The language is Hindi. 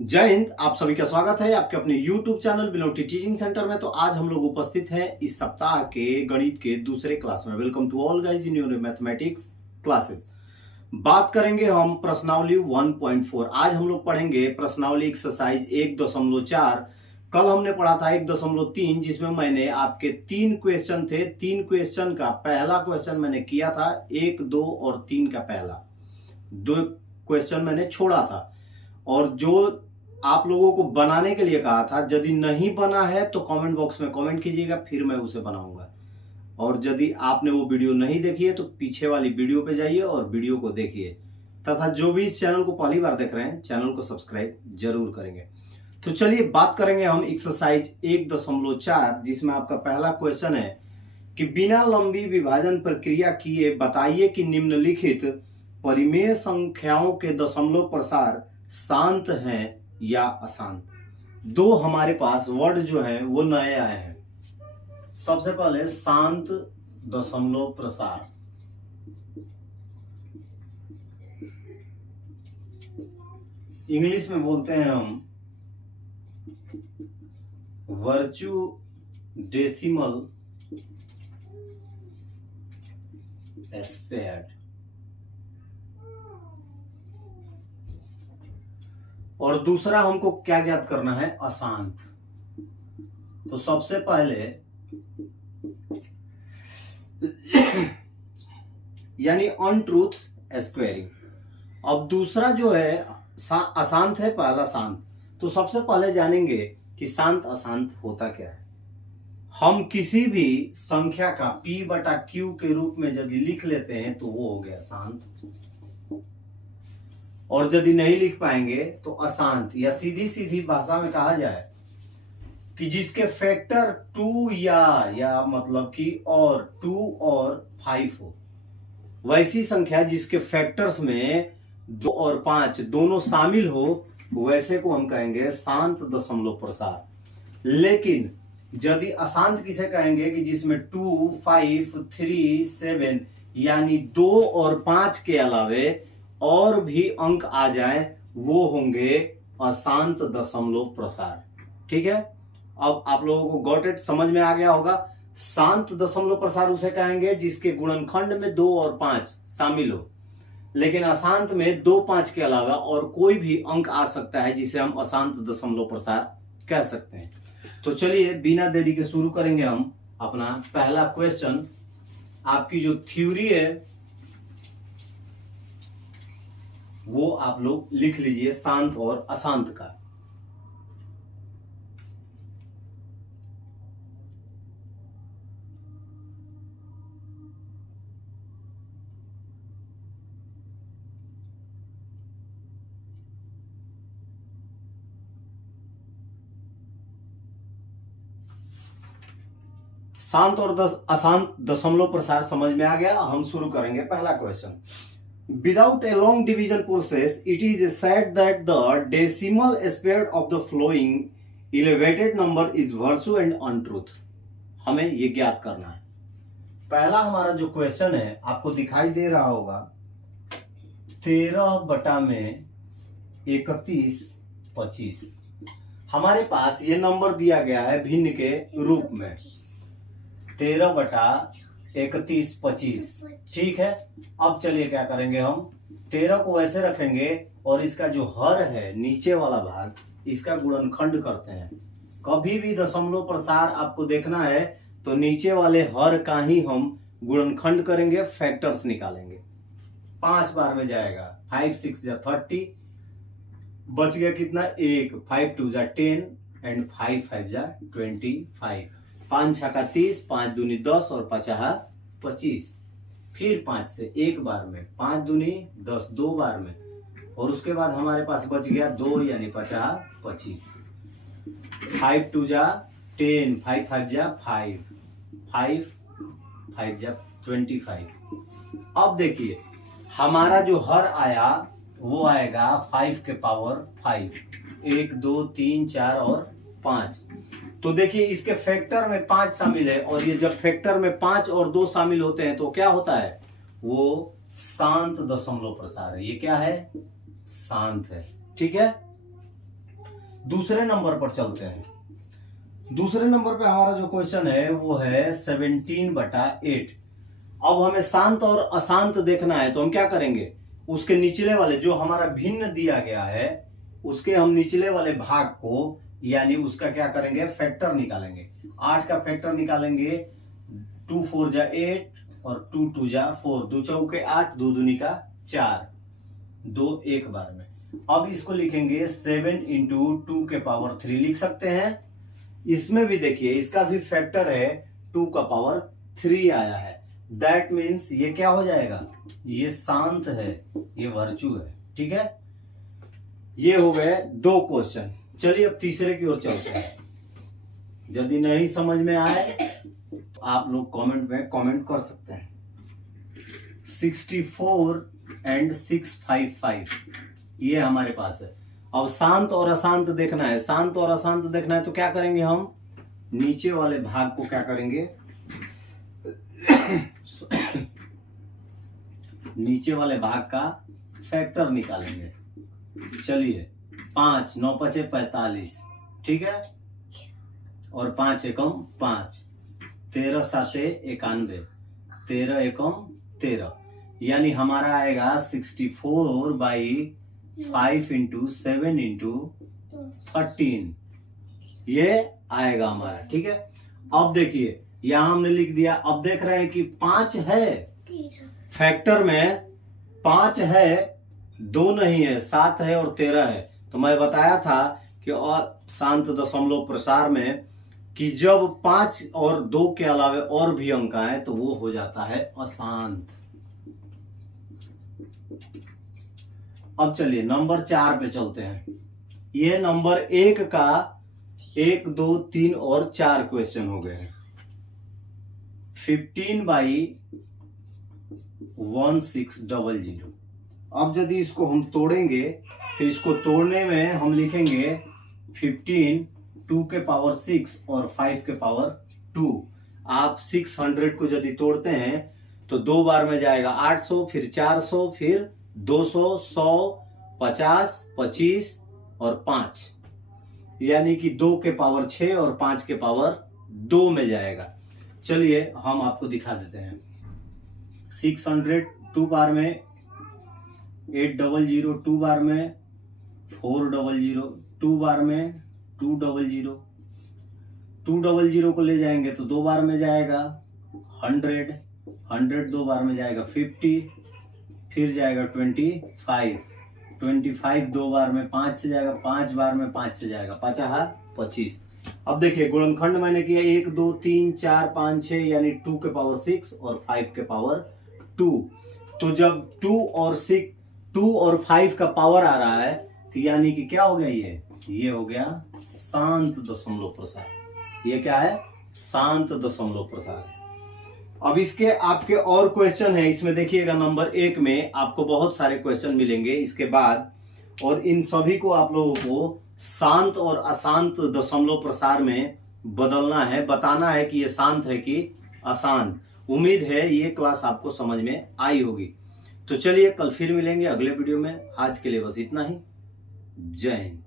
जय हिंद। आप सभी का स्वागत है आपके अपने YouTube चैनल बिलोटी टीचिंग सेंटर में। तो आज हम लोग उपस्थित हैं इस सप्ताह के गणित के दूसरे क्लास में। Welcome to all guys in your mathematics classes. बात करेंगे हम प्रश्नावली 1.4। आज हम लोग पढ़ेंगे प्रश्नावली एक्सरसाइज 1.4। कल हमने पढ़ा था 1.3 जिसमें मैंने आपके 3 क्वेश्चन थे। 3 क्वेश्चन का पहला क्वेश्चन मैंने किया था 1, 2 और 3 का पहला 2 क्वेश्चन मैंने छोड़ा था। और जो आप लोगों को बनाने के लिए कहा था, यदि नहीं बना है तो कमेंट बॉक्स में कमेंट कीजिएगा, फिर मैं उसे बनाऊंगा। और यदि आपने वो वीडियो नहीं देखी है तो पीछे वाली वीडियो पे जाइए और वीडियो को देखिए। तथा जो भी इस चैनल को पहली बार देख रहे हैं चैनल को सब्सक्राइब जरूर करेंगे। तो चलिए बात करेंगे हम एक्सरसाइज 1.4 जिसमें आपका पहला क्वेश्चन है कि बिना लंबी विभाजन प्रक्रिया किए बताइए कि निम्नलिखित परिमेय संख्याओं के दशमलव प्रसार शांत हैं या अशांत। दो हमारे पास वर्ड जो है वो नए आए हैं। सबसे पहले शांत दशमलव प्रसार। इंग्लिश में बोलते हैं हम वर्चू डेसिमल स्क्वायर्ड। और दूसरा हमको क्या ज्ञात करना है, अशांत। तो सबसे पहले यानी अनट्रूथ स्क्वेयरिंग। अब दूसरा जो है अशांत है, पहला शांत। तो सबसे पहले जानेंगे कि शांत अशांत होता क्या है। हम किसी भी संख्या का p/q के रूप में यदि लिख लेते हैं तो वो हो गया शांत, और यदि नहीं लिख पाएंगे तो अशांत। या सीधी सीधी भाषा में कहा जाए कि जिसके फैक्टर 2 या मतलब कि और 2 और 5 हो, वैसी संख्या जिसके फैक्टर्स में 2 और 5 दोनों शामिल हो, वैसे को हम कहेंगे शांत दशमलव प्रसार। लेकिन यदि अशांत किसे कहेंगे कि जिसमें 2, 5, 3, 7 यानी 2 और 5 के अलावे और भी अंक आ जाए, वो होंगे अशांत दशमलव प्रसार। ठीक है, अब आप लोगों को गॉट इट, समझ में आ गया होगा। शांत दशमलव प्रसार उसे कहेंगे जिसके गुणनखंड में 2 और 5 शामिल हो, लेकिन अशांत में 2, 5 के अलावा और कोई भी अंक आ सकता है, जिसे हम अशांत दशमलव प्रसार कह सकते हैं। तो चलिए बिना देरी के शुरू करेंगे हम अपना पहला क्वेश्चन। आपकी जो थ्योरी है वो आप लोग लिख लीजिए, शांत और अशांत का। शांत और अशांत दशमलव प्रसार समझ में आ गया। हम शुरू करेंगे पहला question. Without a long division process, it is said that the decimal square of the following elevated number is virtue and untruth. हमें ये ज्ञात करना है। पहला हमारा जो क्वेश्चन है आपको दिखाई दे रहा होगा 13/31/25। हमारे पास ये नंबर दिया गया है भिन्न के रूप में 13/31/25। ठीक है, अब चलिए क्या करेंगे, हम 13 को वैसे रखेंगे और इसका जो हर है नीचे वाला भाग, इसका गुणनखंड करते हैं। कभी भी दशमलव प्रसार आपको देखना है तो नीचे वाले हर का ही हम गुणनखंड करेंगे, फैक्टर्स निकालेंगे। 5 बार में जाएगा, 5 6 जा 30, बच गया कितना, 1, 5 2 जा 10 एंड 5 5 जा 25। 5 6 30, 5 दूनी 10 और 5 25। फिर 5 से एक बार में, 5 दूनी 10 दो बार में, और उसके बाद हमारे पास बच गया 2 यानी 50 25। 5 2 जा 10, 5 5 जा 5, 5 5 जा 25। अब देखिए हमारा जो हर आया वो आएगा 5 के पावर 5, 1 2 3 4 और 5। तो देखिए इसके फैक्टर में 5 शामिल है, और ये जब फैक्टर में 5 और 2 शामिल होते हैं तो क्या होता है, वो शांत दशमलव प्रसार है। ये क्या है, शांत है। ठीक है, दूसरे नंबर पर चलते हैं। दूसरे नंबर पे हमारा जो क्वेश्चन है वो है 17/8। अब हमें शांत और अशांत देखना है, तो हम क्या करेंगे, उसके निचले वाले जो हमारा भिन्न दिया गया है उसके हम निचले वाले भाग को यानी उसका क्या करेंगे, फैक्टर निकालेंगे। 8 का फैक्टर निकालेंगे, 2 4 जा 8 और 2 2 जा 4, 2 चौके 8, 2 दूनी का 4, 2 एक बार में। अब इसको लिखेंगे 7 इंटू 2 के पावर 3 लिख सकते हैं। इसमें भी देखिए इसका भी फैक्टर है 2 का पावर 3 आया है। दैट मीन्स ये क्या हो जाएगा, ये शांत है, ये वर्चू है। ठीक है, ये हो गए 2 क्वेश्चन। चलिए अब तीसरे की ओर चलते हैं। यदि नहीं समझ में आए तो आप लोग कमेंट में कमेंट कर सकते हैं। 64 एंड 655 ये हमारे पास है। अब शांत और अशांत देखना है। शांत और अशांत देखना है तो क्या करेंगे, हम नीचे वाले भाग को क्या करेंगे नीचे वाले भाग का फैक्टर निकालेंगे। चलिए 5 9 5 45, ठीक है, और 5 एकम 5, 13 7 91, 13 एकम 13, यानी हमारा आएगा 64/5 इंटू 7 इंटू 13, ये आएगा हमारा। ठीक है, अब देखिए यहां हमने लिख दिया। अब देख रहे हैं कि 5 है फैक्टर में, 5 है, 2 नहीं है, 7 है और 13 है। तो मैं बताया था कि और शांत दशमलव प्रसार में कि जब 5 और 2 के अलावे और भी अंक आए तो वो हो जाता है अशांत। अब चलिए नंबर 4 पे चलते हैं। ये नंबर 1 का 1 2 3 और 4 क्वेश्चन हो गए हैं। 15/1600। अब यदि इसको हम तोड़ेंगे तो इसको तोड़ने में हम लिखेंगे 15 2 के पावर 6 और 5 के पावर 2। आप 600 को यदि तोड़ते हैं तो 2 बार में जाएगा 800, फिर 400, फिर 200, 100, 50, 25 और 5, यानी कि 2 के पावर 6 और 5 के पावर 2 में जाएगा। चलिए हम आपको दिखा देते हैं। 600 2 बार में, 800 2 बार में, 400 2 बार में, 200 200 को ले जाएंगे तो 2 बार में जाएगा 100, 100 2 बार में जाएगा 50, फिर जाएगा 25, 25 2 बार में 5 से जाएगा, 5 बार में 5 से जाएगा 25। अब देखिए गुणनखंड मैंने किया 1 2 3 4 5 6, यानी 2 के पावर 6 और 5 के पावर 2। तो जब 2 और 5 का पावर आ रहा है तो यानी कि क्या हो गया, ये हो गया शांत दशमलव प्रसार। ये क्या है, शांत दशमलव प्रसार। अब इसके आपके और क्वेश्चन है। इसमें देखिएगा नंबर 1 में आपको बहुत सारे क्वेश्चन मिलेंगे इसके बाद, और इन सभी को आप लोगों को शांत और अशांत दशमलव प्रसार में बदलना है, बताना है कि ये शांत है कि अशांत। उम्मीद है ये क्लास आपको समझ में आई होगी। तो चलिए कल फिर मिलेंगे अगले वीडियो में। आज के लिए बस इतना ही। जय हिंद।